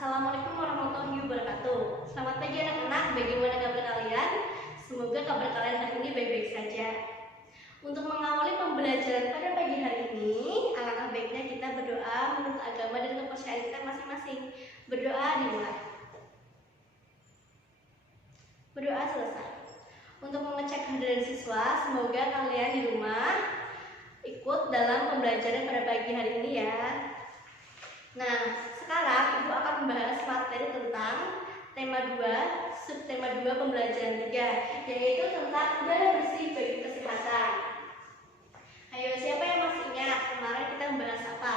Assalamualaikum warahmatullahi wabarakatuh. Selamat pagi anak-anak, bagaimana kabar kalian? Semoga kabar kalian hari ini baik-baik saja. Untuk mengawali pembelajaran pada pagi hari ini, alangkah baiknya kita berdoa menurut agama dan kepercayaan kita masing-masing. Berdoa dimulai. Berdoa selesai. Untuk mengecek kehadiran siswa, semoga kalian di rumah ikut dalam pembelajaran pada pagi hari ini ya. Nah, sekarang Ibu akan membahas materi tentang tema 2, subtema 2 pembelajaran 3, yaitu tentang udara bersih bagi kesehatan. Ayo, siapa yang masih ingat kemarin kita membahas apa?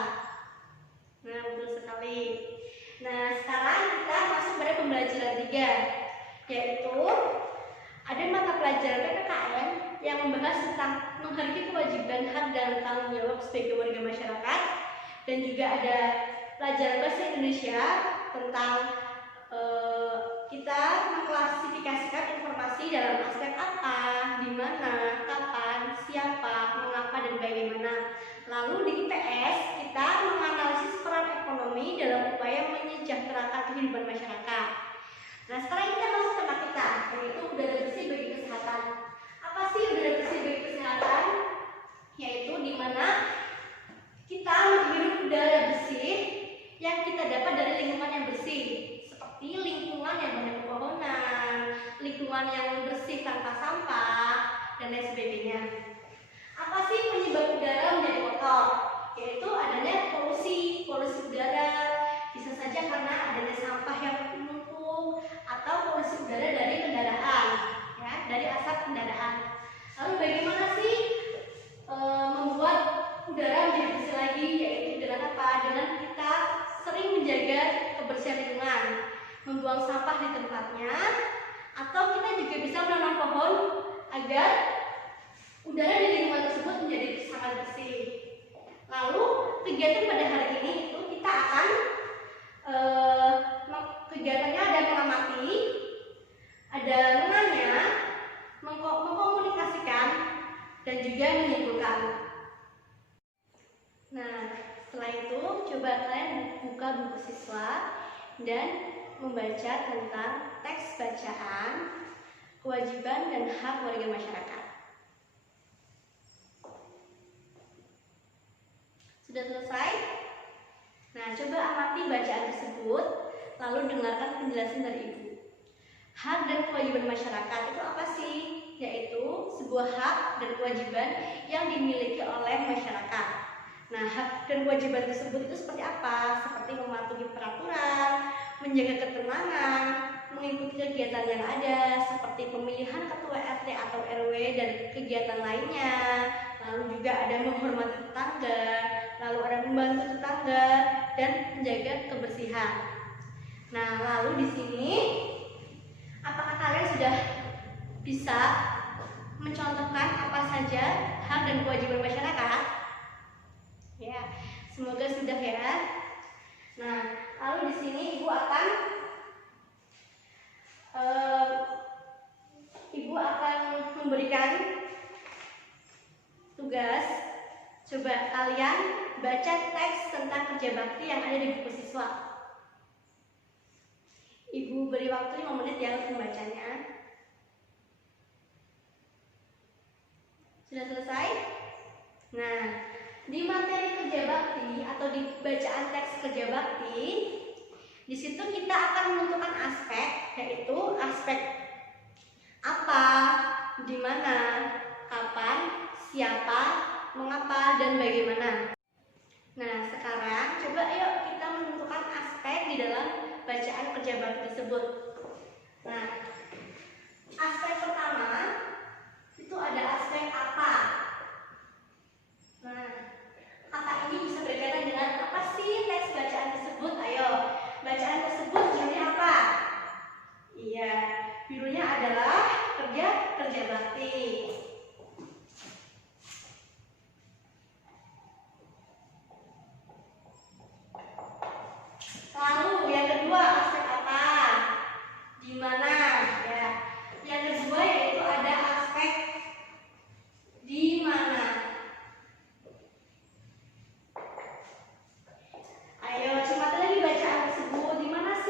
Nah, betul sekali. Nah, sekarang kita masuk pada pembelajaran 3, yaitu ada mata pelajaran PPKN yang membahas tentang menghargai kewajiban, hak dan tanggung jawab sebagai warga masyarakat, dan juga ada pelajaran bahasa Indonesia tentang kita mengklasifikasikan informasi dalam aspek apa, di mana, kapan, siapa, mengapa, dan bagaimana. Lalu di IPS kita menganalisis peran ekonomi dalam upaya menyejahterakan kehidupan masyarakat. Nah, sekarang kita masuk tema kita, yaitu udara bersih bagi kesehatan. Apa sih udara bersih bagi kesehatan? Yaitu di mana kita menghirup udara bersih yang kita dapat dari lingkungan yang bersih, seperti lingkungan yang banyak pepohonan, lingkungan yang bersih tanpa sampah, dan lain sebagainya. Apa sih penyebab udara menjadi kotor? Yaitu adanya polusi udara, bisa saja karena adanya sampah yang menumpuk atau polusi udara dari kendaraan, ya, dari asap kendaraan. Lalu bagaimana sih membuat udara menjadi bersih lagi? Yaitu dengan apa? Dengan kita sering menjaga kebersihan lingkungan, membuang sampah di tempatnya, atau kita juga bisa menanam pohon agar udara di lingkungan tersebut menjadi sangat bersih. Lalu kegiatan pada hari ini itu kita akan kegiatannya ada mengamati, ada menanya, mengkomunikasikan, dan juga menyimpulkan. Nah, setelah itu coba kalian buka buku siswa dan membaca tentang teks bacaan, kewajiban dan hak warga masyarakat. Sudah selesai? Nah, coba amati bacaan tersebut, lalu dengarkan penjelasan dari Ibu. Hak dan kewajiban masyarakat itu apa sih? Yaitu sebuah hak dan kewajiban yang dimiliki oleh masyarakat. Nah, hak dan kewajiban tersebut itu seperti apa? Seperti mematuhi peraturan, menjaga ketenangan, mengikuti kegiatan yang ada, seperti pemilihan ketua RT atau RW dan kegiatan lainnya. Lalu juga ada menghormati tetangga, lalu ada membantu tetangga dan menjaga kebersihan. Nah, lalu di sini apakah kalian sudah bisa mencontohkan apa saja hak dan kewajiban masyarakat? Ya, semoga sudah ya. Nah, lalu di sini Ibu akan memberikan tugas. Coba kalian baca teks tentang kerja bakti yang ada di buku siswa. Ibu beri waktu 5 menit ya untuk membacanya. Sudah selesai? Nah, di materi kerja bakti atau di bacaan teks kerja bakti, di situ kita akan menentukan aspek, yaitu aspek apa, di mana, kapan, siapa, mengapa, dan bagaimana. Nah, sekarang coba yuk kita menentukan aspek di dalam bacaan kerja bakti tersebut. Nah, aspek pertama itu ada aspek apa. Nah, kata ini bisa berkaitan dengan apa sih teks bacaan tersebut? Ayo, bacaan tersebut judulnya apa? Iya, judulnya adalah kerja bakti. Lalu yang kedua aspek apa? Di mana? Ya, yang kedua yaitu ada aspek di mana. Ayo, cepat lagi bacaan tersebut. Di mana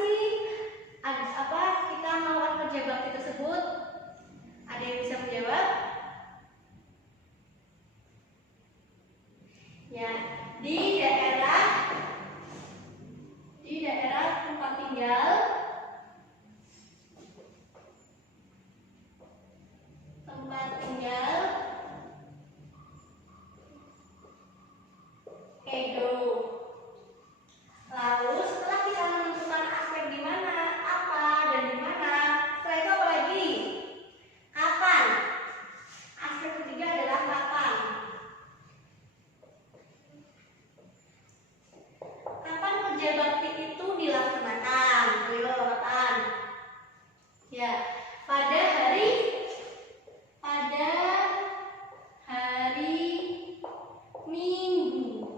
Ya, pada hari Minggu.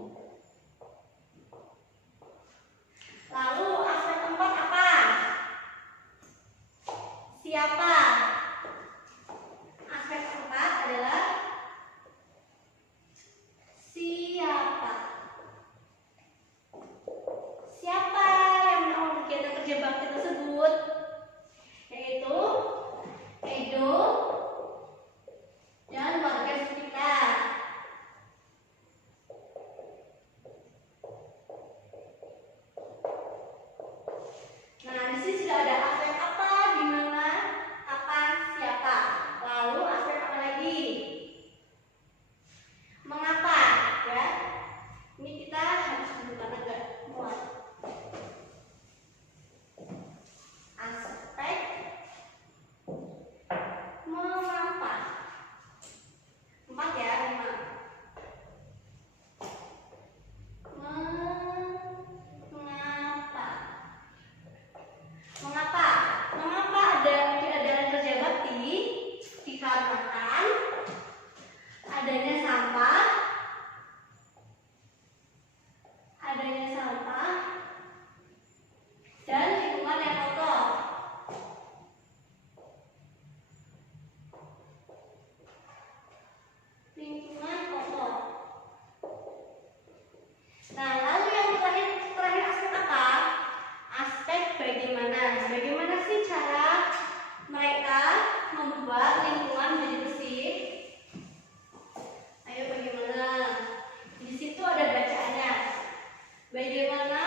Lalu aspek keempat apa? Siapa? Aspek keempat adalah siapa. Siapa yang melakukan kegiatan kerja bakti tersebut? Yaitu Edo dan warga sekitar. Nah, di sini sudah ada aspek apa, di mana, kapan, siapa. Lalu aspek apa lagi? Mengapa, ya? Ini kita harus bukan agak muat. Aspek mengapa. 4 ya, 5. Mengapa? Mengapa? Mengapa ada keadaan kerja bakti? Dikarenakan adanya sampah, dan lingkungan yang kotor. Lingkungan kotor. Nah, lalu yang terakhir aspek apa? Aspek bagaimana sih cara mereka membuat lingkungan menjadi bersih? Ayo, bagaimana? Di situ ada bacaannya. Bagaimana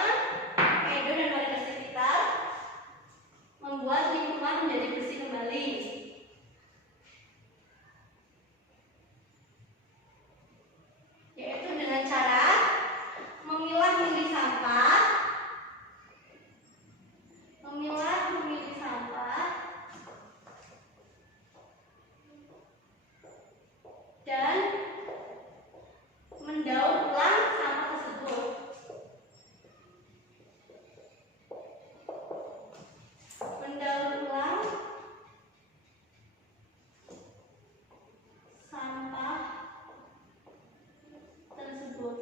Edo dan warga sekitar membuat lingkungan menjadi bersih kembali? Yaitu dengan cara memilah-milih sampah, dan mendaur ulang sampah tersebut. Mendaur ulang sampah tersebut.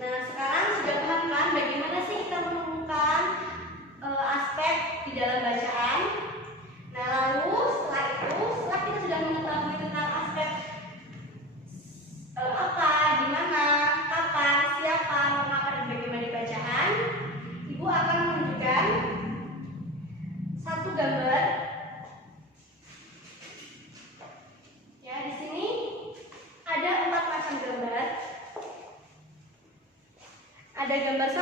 Nah, sekarang sudah paham kan bagaimana sih kita menemukan aspek di dalam bacaan? Nah, lalu setelah kita sudah mengetahui tentang aspek apa, di mana, kapan, siapa, mengapa, dan bagaimana di bacaan, Ibu akan menunjukkan satu gambar. Ya, di sini ada 4 macam gambar. Ada gambar 1,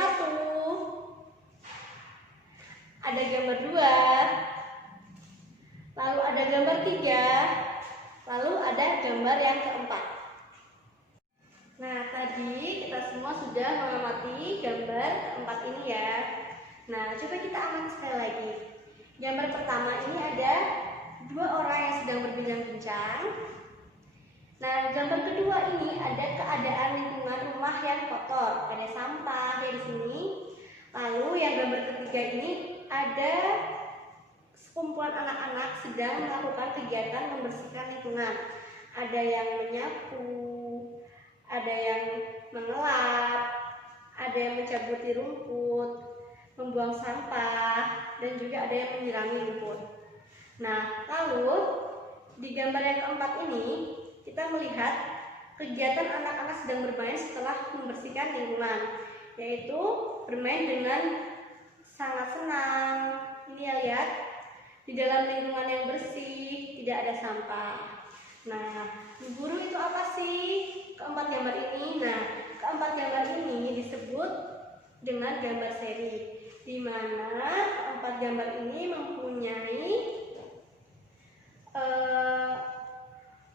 ada gambar 2, lalu ada gambar 3, lalu ada gambar yang keempat. Nah, tadi kita semua sudah mengamati gambar keempat ini ya. Nah, coba kita amati sekali lagi. Gambar pertama ini ada 2 orang yang sedang berbincang-bincang. Nah, gambar kedua ini ada keadaan lingkungan rumah yang kotor, ada sampah ya di sini. Lalu yang gambar ketiga ini ada sekumpulan anak-anak sedang melakukan kegiatan membersihkan lingkungan. Ada yang menyapu, ada yang mengelap, ada yang mencabuti rumput, membuang sampah, dan juga ada yang menyirami rumput. Nah, lalu di gambar yang keempat ini kita melihat kegiatan anak-anak sedang bermain setelah membersihkan lingkungan, yaitu bermain dengan sangat senang. Ini ya, lihat, di dalam lingkungan yang bersih, tidak ada sampah. Nah, guru itu apa sih keempat gambar ini? Nah, keempat gambar ini disebut dengan gambar seri, di mana keempat gambar ini mempunyai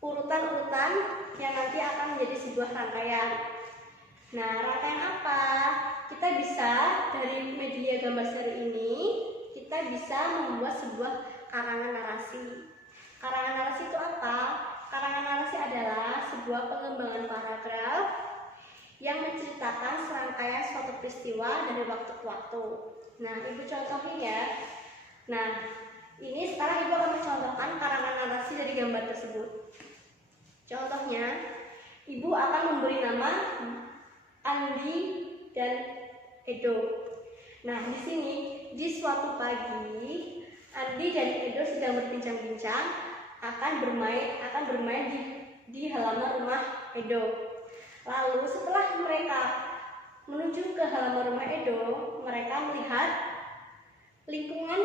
urutan-urutan yang nanti akan menjadi sebuah rangkaian. Nah, rangkaian apa? Kita bisa dari media gambar seri ini, kita bisa membuat sebuah karangan narasi. Karangan narasi itu apa? Karangan narasi adalah sebuah pengembangan paragraf yang menceritakan serangkaian suatu peristiwa dari waktu ke waktu. Nah, Ibu contohin ya. Nah, ini sekarang Ibu akan mencontohkan karangan narasi dari gambar tersebut. Contohnya, Ibu akan memberi nama Andi dan Edo. Nah, di sini di suatu pagi Andi dan Edo sedang berbincang-bincang akan bermain di halaman rumah Edo. Lalu setelah mereka menuju ke halaman rumah Edo, mereka melihat lingkungan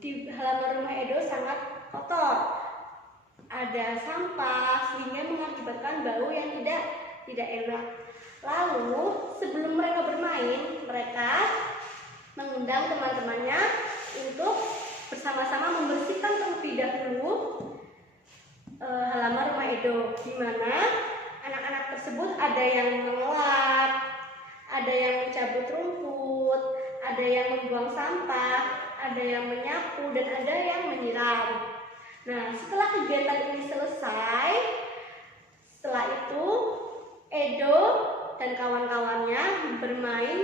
di halaman rumah Edo sangat kotor. Ada sampah sehingga mengakibatkan bau yang tidak enak. Lalu sebelum mereka bermain, mereka mengundang teman-temannya untuk bersama-sama membersihkan terlebih dahulu halaman rumah Edo, di mana anak-anak tersebut ada yang mengelap, ada yang mencabut rumput, ada yang membuang sampah, ada yang menyapu, dan ada yang menyiram. Nah, setelah kegiatan ini selesai, setelah itu Edo dan kawan-kawannya bermain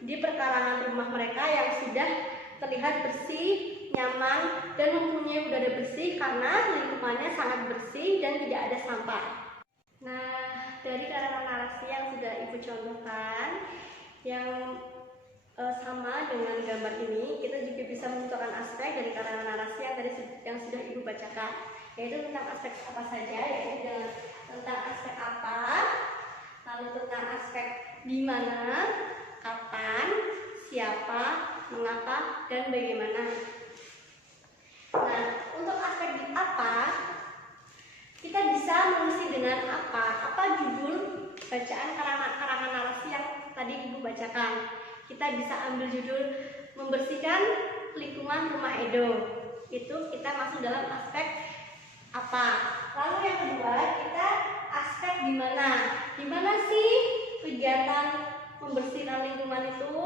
di perkarangan rumah mereka yang sudah terlihat bersih, nyaman, dan mempunyai udara bersih karena lingkungannya sangat bersih dan tidak ada sampah. Nah, dari karangan narasi yang sudah Ibu contohkan, yang sama dengan gambar ini, kita juga bisa menentukan aspek dari karangan narasi yang sudah Ibu bacakan, yaitu tentang aspek apa saja, yaitu tentang aspek apa, lalu tentang aspek di mana, kapan, siapa, mengapa, dan bagaimana. Nah, untuk aspek di apa, kita bisa mengisi dengan apa judul bacaan karangan narasi yang tadi Ibu bacakan. Kita bisa ambil judul membersihkan lingkungan rumah Edo. Itu kita masuk dalam aspek apa. Lalu yang kedua, kita aspek di mana. Di mana sih kegiatan membersihkan lingkungan itu?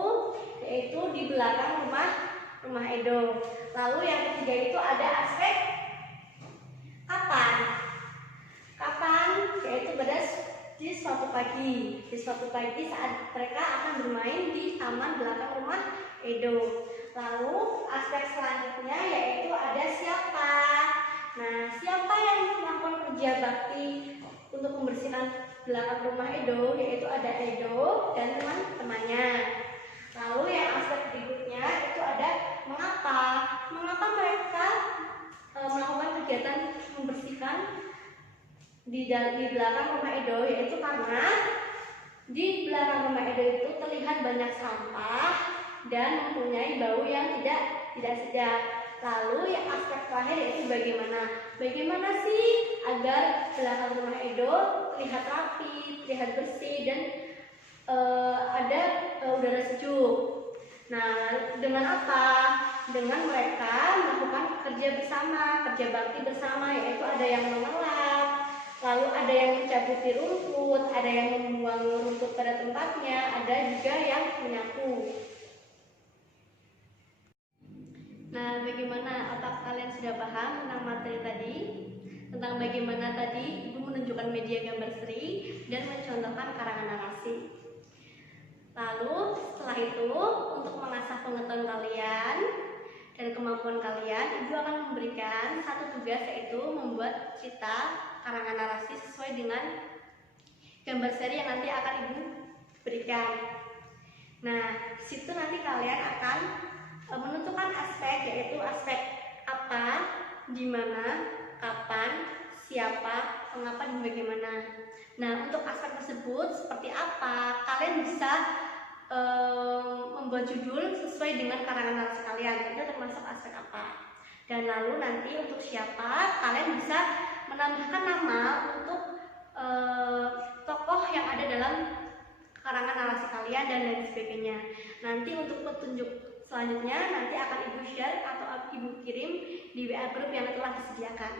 Yaitu di belakang rumah Edo. Lalu yang ketiga itu ada aspek kapan. Kapan? Yaitu pada di suatu pagi. Di suatu pagi saat mereka akan bermain di taman belakang rumah Edo. Lalu aspek selanjutnya yaitu ada siapa. Nah, siapa yang melakukan kerja bakti untuk membersihkan belakang rumah Edo, yaitu ada Edo dan teman-temannya. Lalu yang aspek berikutnya itu ada mengapa. Mengapa mereka melakukan kegiatan membersihkan di belakang rumah Edo, yaitu karena di belakang rumah Edo itu terlihat banyak sampah dan mempunyai bau yang tidak sedap. Lalu yang aspek terakhir yaitu bagaimana sih agar belakang rumah Edo terlihat rapi, terlihat bersih, dan ada udara sejuk. Nah, dengan apa? Dengan mereka melakukan kerja bersama, kerja bakti bersama, yaitu ada yang mengelap, lalu ada yang mencabuti rumput, ada yang membuang rumput pada tempatnya, ada juga yang menyapu. Nah, bagaimana? Apakah kalian sudah paham tentang materi tadi? Tentang bagaimana tadi Ibu menunjukkan media gambar seri dan mencontohkan karangan narasi. Lalu setelah itu, untuk mengasah pengetahuan kalian dan kemampuan kalian, Ibu akan memberikan satu tugas, yaitu membuat cerita karangan narasi sesuai dengan gambar seri yang nanti akan Ibu berikan. Nah, di situ nanti kalian akan menentukan aspek, yaitu aspek apa, di mana, kapan, siapa, mengapa, dan bagaimana. Nah, untuk aspek tersebut seperti apa, kalian bisa membuat judul sesuai dengan karangan narasi kalian, itu termasuk aspek apa. Dan lalu nanti untuk siapa, kalian bisa menambahkan nama untuk tokoh yang ada dalam karangan narasi kalian dan lain sebagainya. Nanti untuk petunjuk selanjutnya nanti akan Ibu share atau Ibu kirim di WA group yang telah disediakan.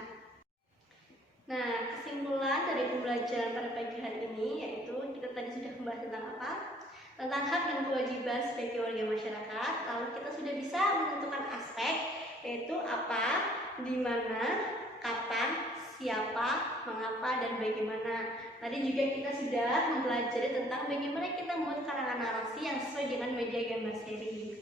Nah, kesimpulan dari pembelajaran pada pagi hari ini yaitu kita tadi sudah membahas tentang apa? Tentang hak dan kewajiban sebagai warga masyarakat. Lalu kita sudah bisa menentukan aspek, yaitu apa, di mana, kapan, siapa, mengapa, dan bagaimana. tadi juga kita sudah mempelajari tentang bagaimana kita membuat karangan narasi yang sesuai dengan media gambar seri.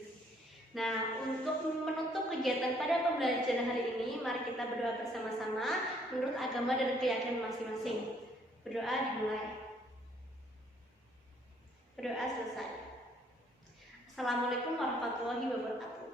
Nah, untuk menutup kegiatan pada pembelajaran hari ini, mari kita berdoa bersama-sama menurut agama dan keyakinan masing-masing. Berdoa dimulai. Berdoa selesai. Assalamualaikum warahmatullahi wabarakatuh.